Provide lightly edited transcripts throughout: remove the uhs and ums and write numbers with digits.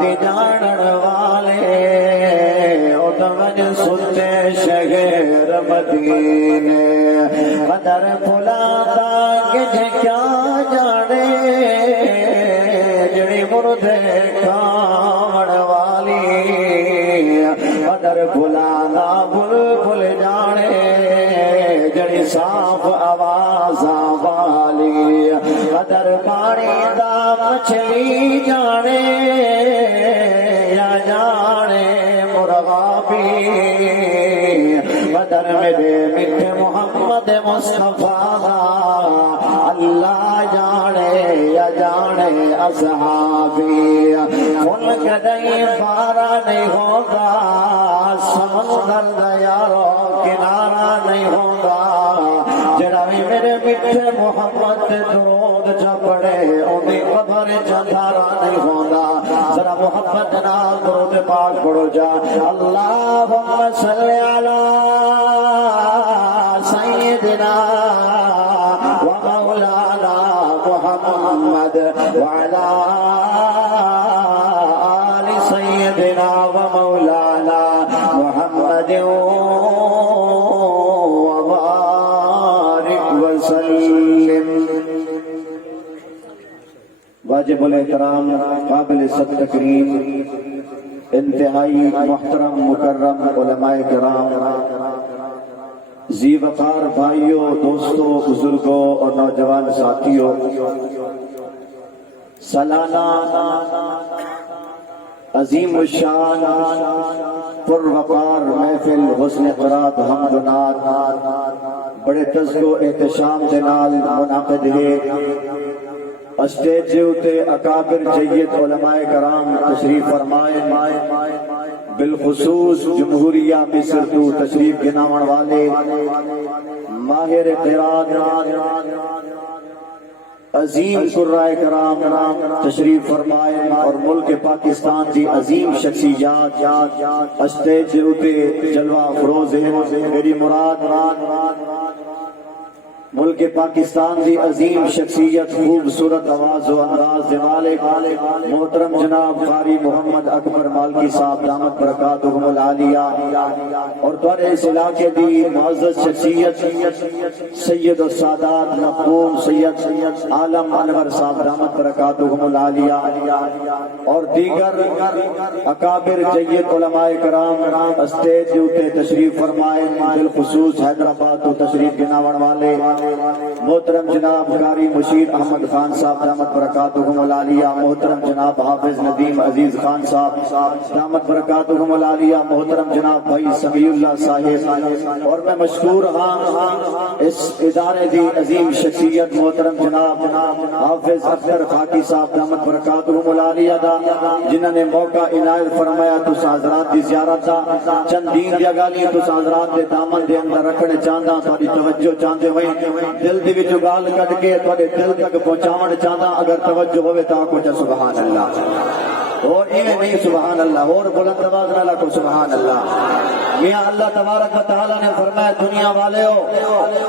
دی جانن والے اتمن ستے شہر مدینے قدر بھلاتا کہ کیا جانے جڑی مردے کھاون والی قدر بھلانا بلبل جانے جڑی صاف آوازاں والی قدر پانی دا مچھلی جانے یا جانے مرغا بھی قدر میرے میٹھے محمد مصطفیٰ اللہ جانے یا جانے اصحابی ملک نہیں پارا نہیں ہوگا سمندر دا یارو کنارہ نہیں ہوگا جڑا بھی میرے میٹھے محمد درود چا پڑے انہیں قبر چندارا نہیں ہوگا ذرا محمد نال درود پاک پڑھو جا اللہم صلی علی سیدنا و مولانا محمد وعلا آل سیدنا و مولانا محمد وبارک وسلم۔ واجب الاحترام قابل صد تکریم انتہائی محترم مکرم علماء کرام، ذی وقار بھائیوں، دوستوں، بزرگوں اور نوجوان ساتھیوں، سالانہ عظیم الشان پروقار محفل حسن قرات حمد و نعت بڑے تذکر و احتشام دے نال منعقد ہے۔ اسٹیج دے اتے اکابر جید علماء کرام تشریف فرمائے، بالخصوص جمہوریہ مصر تو تشریف گناون والے ماہر قرات عظیم قرائے کرام تشریف فرمائے اور ملک پاکستان دی عظیم شخصیات اسٹیج دے اتے جلوہ افروز ہیں۔ میری مراد ملک پاکستان دی عظیم شخصیت، خوبصورت آواز و انداز دے مالک محترم جناب قاری محمد اکبر مالکی صاحب دامت برکاتہم العالیہ، اور تمہارے اس علاقے دی معزز شخصیت سید السادات مقبول سید عالم انور صاحب دامت برکاتہم العالیہ، اور دیگر اکابر جید علماء کرام اسٹیج اتے تشریف فرمائے، بالخصوص حیدرآباد تو تشریف گناون والے محترم جناب قاری مشیر احمد خان صاحب دامت برکاتہم العالیہ، محترم جناب حافظ ندیم عزیز خان صاحب دامت برکاتہم العالیہ، محترم جناب بھائی سمیع اللہ صاحب، اور میں مشکور ہاں اس ادارے دی عظیم شخصیت محترم جناب حافظ اختر خاکی صاحب دامت برکاتہم العالیہ دا، جنہوں نے موقع عنایت فرمایا تو حضرات دی زیارت دا چند دین دیا گالیاں تو حضرات دے دامن دے اندر رکھنے چاہتا، تھوڑی توجہ چاہتے ہوئے دل دی وچ گال کٹ کے تھوڑے دل تک پہنچاون چاہتا، اگر توجہ ہوئے تا کو سبحان اللہ، اور ایویں نہیں سبحان اللہ، اور بلند آواز نہ لکھو سبحان اللہ۔ میاں اللہ تبارک و تعالیٰ نے فرمایا دنیا والے ہو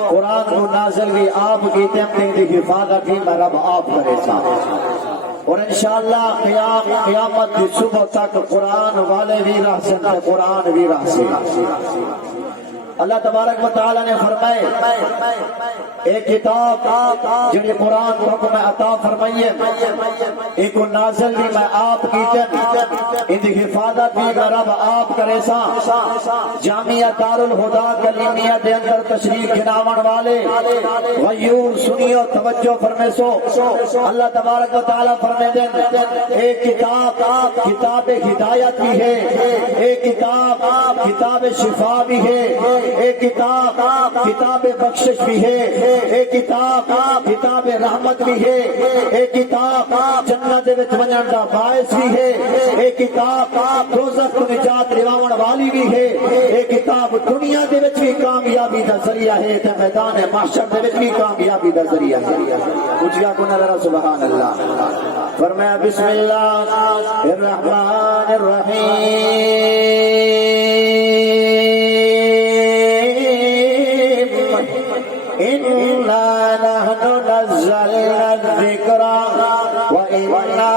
قرآن کو نازل بھی آپ کی تمہیں دی حفاظت بھی میں رب آپ کرے سا، اور انشاءاللہ قیامت کی صبح تک قرآن والے بھی رہ سکتے، قرآن بھی رہ سکتے۔ اللہ تبارک و تعالیٰ نے فرمائے ایک کتاب جنہی قرآن کو حکم عطا فرمائیے، ایک نازل بھی میں آپ کی ان کی حفاظت بھی میں رب آپ کرے سا۔ جامعہ دار الہدا کلیمیہ دے اندر تشریف گناون والے غیور سنیو توجہ فرمے سو، اللہ تبارک و تعالیٰ فرمے دیں ایک کتاب ہدایت بھی ہے، ایک کتاب شفا بھی ہے، ایک کتاب بخشش بھی ہے، ایک کتاب رحمت بھی ہے، ایک کتاب جنت وچ ونجن دا باعث بھی ہے، ایک کتاب دوزخ تو نجات دلاون والی بھی ہے، ایک کتاب دنیا دے وچ بھی کامیابی دا ذریعہ ہے تے میدان محشر دے وچ بھی کامیابی دا ذریعہ ہے۔ اچھا کو نظر سبحان اللہ۔ فرمایا بسم اللہ الرحمن الرحیم، إِنَّا نَحْنُ نَزَّلْنَا الذِّكْرَ وَإِنَّا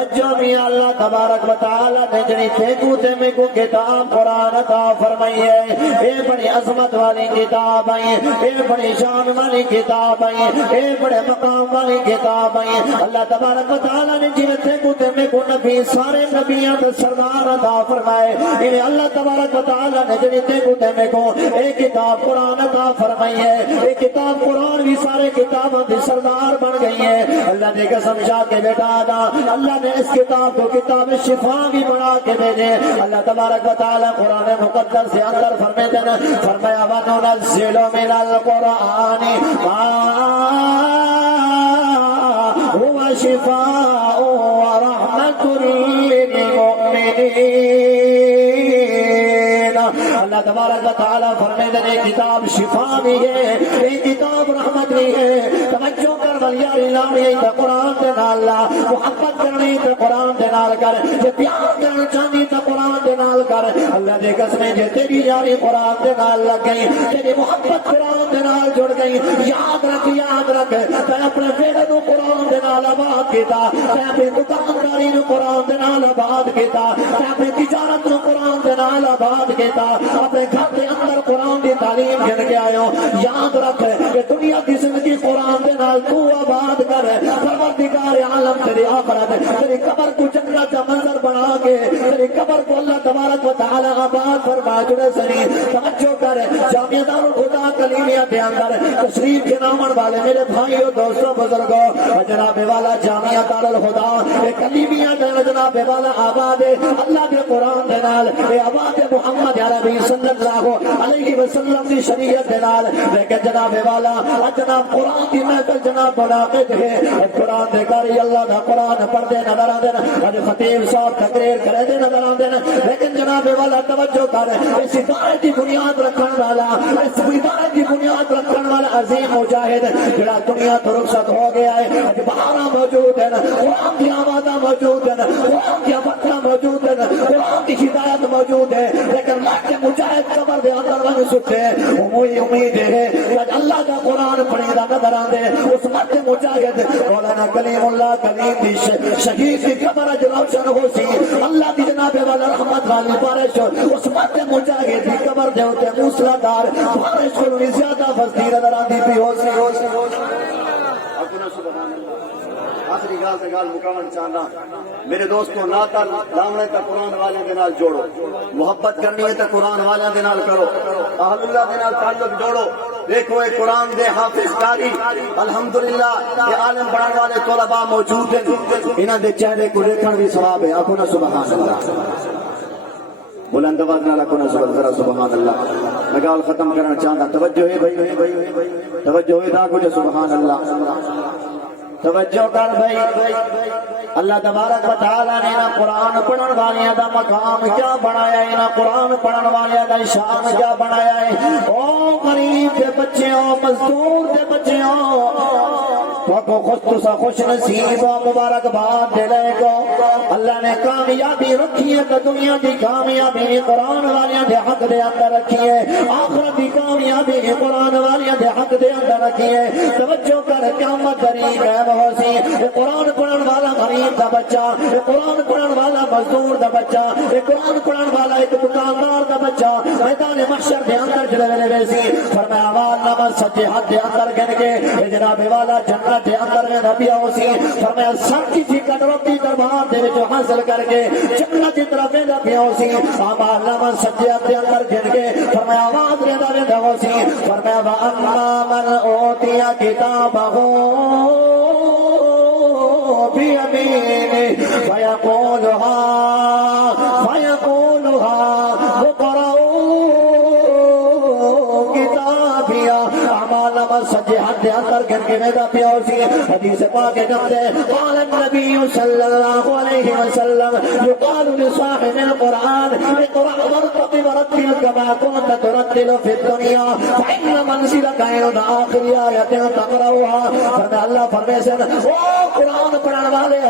توجہ بھی اللہ تبارک و تعالی نے جنی تھیکو تے میں کو کتاب قرآن عطا فرمائی ہے، اے بڑی عظمت والی کتاب ہے، اے بڑی شان والی کتاب ہے، اے بڑے مقام والی کتاب ہے۔ اللہ تبارک و تعالی نے جنی تھیکو تے میں کو نبی سارے نبیوں کا سردار عطا فرمائے، انہیں اللہ تبارک و تعالی نے جنی تھیکو تے میں کو اے کتاب قرآن عطا فرمائی ہے، اے کتاب قرآن بھی سارے کتابوں کی سردار بن گئی ہے۔ اللہ نے قسم شاہ کے بیٹا دا اللہ نے اس کتاب کو کتاب شفا بھی بنا کے بھیجے۔ اللہ تبارک و تعالی قرآن مقدس سے اندر فرمایا وَنُنَزِّلُ مِنَ الْقُرْآنِ مَا هُوَ شِفَاءٌ وَرَحْمَةٌ لِّلْمُؤْمِنِينَ۔ اللہ تبارک و تعالی فرماتے ہیں کتاب شفا بھی ہے، یہ کتاب رحمت بھی ہے۔ توجہ کر بھیا لاوی تے قرآن دے نال محبت کرنی تے قرآن دے نال کر، جے پیار کرنا چاہنی تے قرآن دے نال کر۔ اللہ دے قسم جے تیری یاری قرآن دے نال لگ گئی، تیری محبت قرآن دے نال جڑ گئی، یاد رکھ تے اپنے بیٹے نو قرآن دے نال آباد کیتا، تے اپنی دکانداری نو قرآن دے نال آباد کیتا، تے اپنی تجارت نو قرآن دے نال آباد کیتا، اپنے گھر دے اندر قرآن دی تعلیم گن کے آئے ہو۔ یاد رکھ کہ دنیا کی زندگی قرآن دے نال تو آباد کر، پروردگار عالم تیری آخرت تیری قبر کو جنت کا منظر بنا کے تیری قبر کو اللہ تبارک و تعالی آباد فرما جڑے سنی۔ توجہ کر جامعہ دار الہدیٰ کلیمیہ دے اندر تشریف کے نامن والے میرے بھائیوں دوستوں بزرگوں، جناب والا جامعہ دار الہدیٰ کلیمیہ دے جناب والا آباد اللہ کے قرآن دے نال، اے آباد محمد عربی صلی اللہ علیہ وسلم کی شریعت دے نال، لیکن جناب والا جناب قرآن کی محفل جناب منعقد ہے، قرآن دے کاری اللہ دا قرآن پڑھتے نظر آتے ہیں، اج خطیب صاحب تقریر کرے دے نظر آتے ہیں، لیکن جناب والا توجہ کر اس ادارے کی بنیاد رکھن والا، اس ادارے کی بنیاد رکھن والا عظیم مجاہد جڑا دنیا تو رخصت ہو گیا ہے، اج بہارا موجود ہے، قرآن کی آوازاں موجود ہیں، قرآن کی آوازاں موجود ہیں، قرآن کی ہدایت موجود ہے، لیکن لاکھ مجاہد قبر دے اندر رنگ سٹے، امید ہے کہ اللہ کا قرآن پڑھے دا نظر آندے اس مرد مجاہد مولانا کلیم اللہ کلیم دی شہید کی قبر اج روشن ہو سی، اللہ دی جناب والا رحمت والی بارش اس مرد مجاہد کی قبر دے اوتے موسلا دار بارش کو زیادہ فضلی نظر آندی پی ہو سی۔ آخری گال تے گال مکمل چاہنا میرے دوستو، ناتا لاونے تے قرآن والے دے نال جوڑو، محبت کرنی ہے تے قرآن والے دے نال کرو، اہل اللہ دے نال تعلق جوڑو۔ دیکھو ایک قرآن دے حافظ قاری الحمدللہ یہ عالم بڑھان والے طلباء موجود ہیں، انہاں دے چہرے کو دیکھن بھی ثواب ہے، آکھو نا سبحان اللہ، بلند آواز نال آکھو نا سبحان اللہ۔ میں گال ختم کرنا چاہتا، توجہ ہے بھائی، توجہ ہے تا کچھ سبحان اللہ، توجہ کر بھائی۔ اللہ تبارک و تعالی نے نا قرآن پڑھن والیاں دا مقام کیا بنایا ہے، نا قرآن پڑھن والیاں دا شان کیا بنایا ہے۔ او غریب دے بچیوں، مزدور دے بچیوں، تو خوش نصیب و مبارکباد دے لے کو اللہ نے کامیابی رکھی ہے، کہ دنیا دی کامیابی قرآن والیاں دے حق دے اندر رکھی ہے، آخرت دی کامیابی قرآن والیاں دے حق دے اندر رکھی ہے۔ توجہ کر قیامت طریق ہے بہت سی، قرآن پڑھن والا غریب دا بچہ، قرآن پڑھن والا مزدور دا بچہ، قرآن پڑھن والا ایک دکاندار دا بچہ میدان محشر دے اندر جڑے ویلے سی فرمایا وال نماز سجے ہاتھ دے اندر گن کے جناب والا جنت دے اندر میں نبی ہوسی، فرمایا سڑکی تھی کٹروتی دربار دے وچ حاصل کر کے جنت دی طرف ویندا پیا ہوسی، وال نماز سجے ہاتھ دے اندر گن کے فرمایا آواز رہندا ویندا ہوسی، فرمایا واما من اوتی کتابہ بيمينه فيقولها سجے ہاتھ اندر گن کے میرا پیوسی حدیث پاک جمدے قال النبی صلی اللہ علیہ وسلم يقال لصاحب القرآن اقرأ وارتقب ورتل كما كنت ترتل في الدنيا فإن منزلك عند آخر آية تقرأها۔ فرمایا اللہ فرمائے او قرآن پڑھن والے،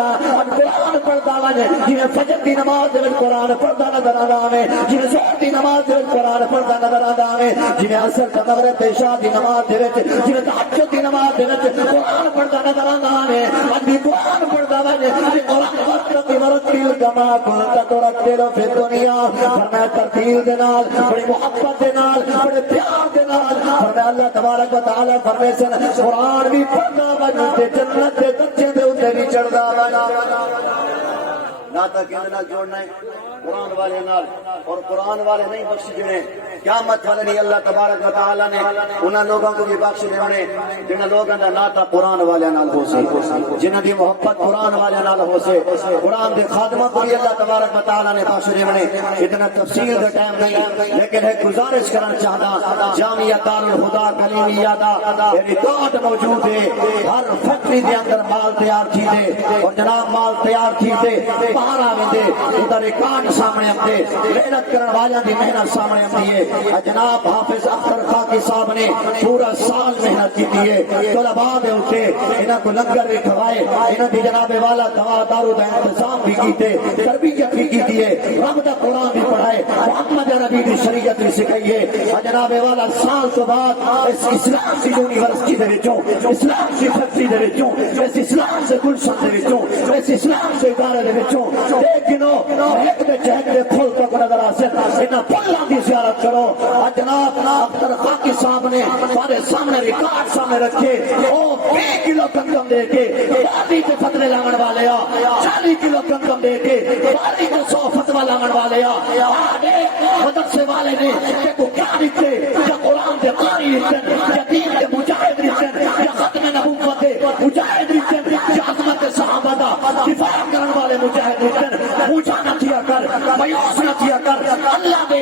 قرآن پڑھ پڑھدا وے جویں فجر دی نماز دے وچ قرآن پڑھدا نظر آندا وے جویں ظہر دی نماز دے وچ قرآن پڑھدا نظر آندا وے جویں عصر تے مغرب عشاء دی نماز دے وچ جویں تہجد دی نماز دے وچ قرآن پڑھدا نظر آندا وے ابھی قرآن پڑھدا وے قرآن وقت مرتل کما کنت ترتل فی دنیا فرمایا ترتیل دے نال بڑی محبت دے نال بڑے پیار دے نال فرمایا اللہ تبارک و تعالی فرمائے سن قرآن بھی پڑھدا وے تے جنت دے درجے دے اوتے بھی چڑھدا وے ناتا کہنے نال جوڑنا ہے قرآن والے نال اور قرآن والے نہیں بخش جنے قیامت والے نہیں اللہ تبارک و تعالی نے انہاں لوگوں کو بھی بخش دینے جنہاں لوگوں دا ناتا قرآن والے نال ہو سے جنہاں دی محبت قرآن والے نال ہو سے قرآن دے خادمہ کو بھی اللہ تبارک و تعالی نے بخش دینے اتنا تفصیل دا ٹائم نہیں لیکن ایک گزارش کرنا چاہتا جامعہ دارالہدا کلیمیہ دا ریکارڈ موجود ہے ہر فیکٹری دے اندر مال تیار تھی دے اور جناب مال تیار تھی دے باہر آویں دے ادھر ریکارڈ سامنے آتے محنت کرن والیاں دی محنت سامنے آتی ہے جناب حافظ اختر خاکی صاحب نے پورا سال محنت کی ہے طلباء دے اوتے انہاں کو لنگر بھی کھوائے انہاں دی جناب والا دوا دارو دا انتظام بھی کیتے تربیت بھی کی ہے رب دا قرآن بھی پڑھائے محمد نبی دی شریعت بھی سکھائی ہے جناب والا سال تو بعد اس اسلام کی یونیورسٹی دے وچوں اسلام کی فیکٹری دے وچوں اس اسلام سے گلشن دے وچوں اس اسلام سے ادارے دے وچوں دیکھنو ایک دے چہک دے پھول تک نظر آسن انہاں پھلاں دی زیارت کرو جناب اختر خاکی صاحب نے ہمارے سامنے ریکارڈ سامنے رکھے او 20 کلو گندم دے کے باری پہ فتوے لانگن والے 40 کلو گندم دے کے باری پہ 100 فتوہ لانگن والے مدرسے والے نے کہ کو کیا لکھتے یا قرآن دے قاری لکھتے یا دین دے مجاہد لکھتے یا ختم نبوت دے مجاہد لکھتے یا عظمت صحابہ دا دفاع کرن والے مجاہد لکھتے پوچھا نہ کیا کر مایوس نہ کیا کر اللہ دے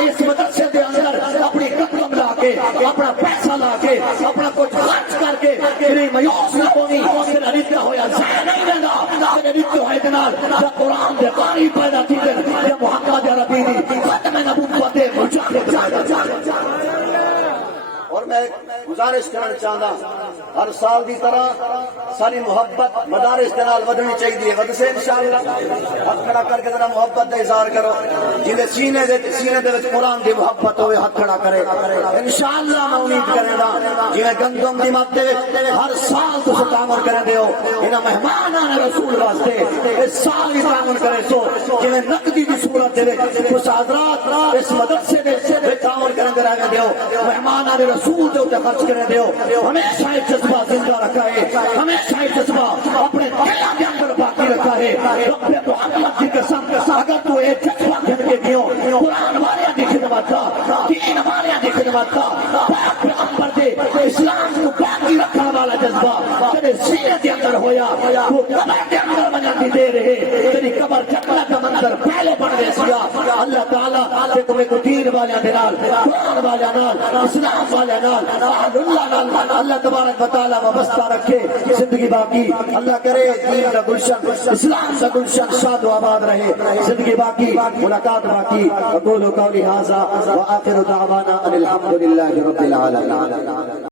اس مدرسے دے اندر اپنی قدم لا کے اپنا پیسہ لا کے اپنا کچھ خرچ کر کے تیری مایوس نہ ہونی تیرا رزق ہویا ضائع نہیں رہندا تیرے رزق ہوئے دنال یا قرآن دے قاری پیدا کی دے یا محمد عربی دی ختم نبوت دے مجاہد اور میں گزارش کرنا چاہتا ہر سال دی طرح ساری محبت مدارس کے نال ودنی چاہیے ود سے انشاءاللہ ہاتھ کھڑا کر کے ذرا محبت کا اظہار کرو جنہیں سینے دے وچ قرآن دی محبت ہوئے ہاتھ کھڑا کرے انشاءاللہ میں امید کرے گا جنہیں گندم دی مت ہر سال تو تعاون کرے دیو انہاں مہمان رسول واسطے اس سال ہی تعاون کرے سو جنہیں نقدی دی صورت دے کچھ حضرات اس مدرسے دے تعاون کرے رہے دیو مہمان رسول دے اوتے خرچ کرے دیو ہمیشہ ایک جذبہ زندہ رکھا ہے ہمیشہ ایک جذبہ اپنے دل کے اندر باقی رکھا ہے رب محمد کی قسم اگر تو ایک جذبہ گھر کے دیو قرآن والیاں دی خدمت کا دین والیاں دی خدمت کا پیغمبر دے اسلام کو باقی رکھنے والا جذبہ تیرے سینے کے اندر ہویا وہ قبر کے اندر بناتی دے رہے تیری قبر چکلا کا منظر پہلے بن رہے سیا اللہ تعالیٰ تے تمہیں کو دین والیاں دے نال قرآن والیاں نال اسلام والیاں نال اللہ تبارک و تعالی وابستہ رکھے زندگی باقی اللہ کرے دین کا گلشن اسلام کا گلشن شاد و آباد رہے زندگی باقی ملاقات باقی اقول قولی ھذا وآخر دعوانا ان الحمد للہ رب العالمین